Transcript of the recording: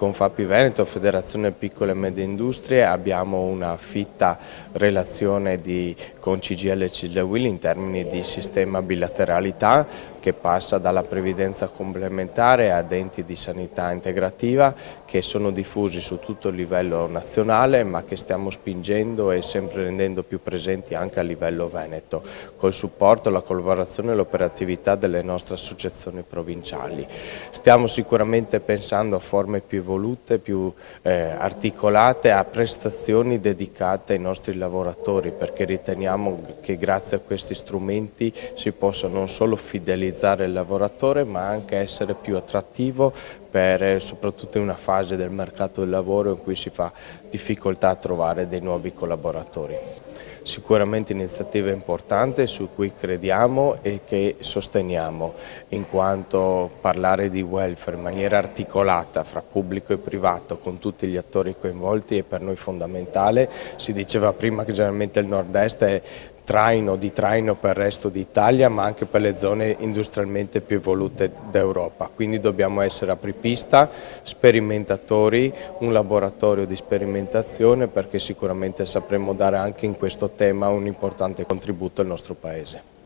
Confapi Veneto, Federazione Piccole e Medie Industrie, abbiamo una fitta relazione con CGIL e CGIL Will in termini di sistema bilateralità che passa dalla previdenza complementare ad enti di sanità integrativa che sono diffusi su tutto il livello nazionale ma che stiamo spingendo e sempre rendendo più presenti anche a livello veneto, col supporto, la collaborazione e l'operatività delle nostre associazioni provinciali. Stiamo sicuramente pensando a forme più evolute, più articolate, a prestazioni dedicate ai nostri lavoratori, perché riteniamo che grazie a questi strumenti si possa non solo fidelizzare il lavoratore ma anche essere più attrattivo soprattutto in una fase del mercato del lavoro in cui si fa difficoltà a trovare dei nuovi collaboratori. Sicuramente iniziativa importante su cui crediamo e che sosteniamo, in quanto parlare di welfare in maniera articolata fra pubblico e privato con tutti gli attori coinvolti è per noi fondamentale. Si diceva prima che generalmente il nord-est è di traino per il resto d'Italia ma anche per le zone industrialmente più evolute d'Europa, quindi dobbiamo essere apripista, sperimentatori, un laboratorio di sperimentazione perché sicuramente sapremo dare anche in questo tema un importante contributo al nostro Paese.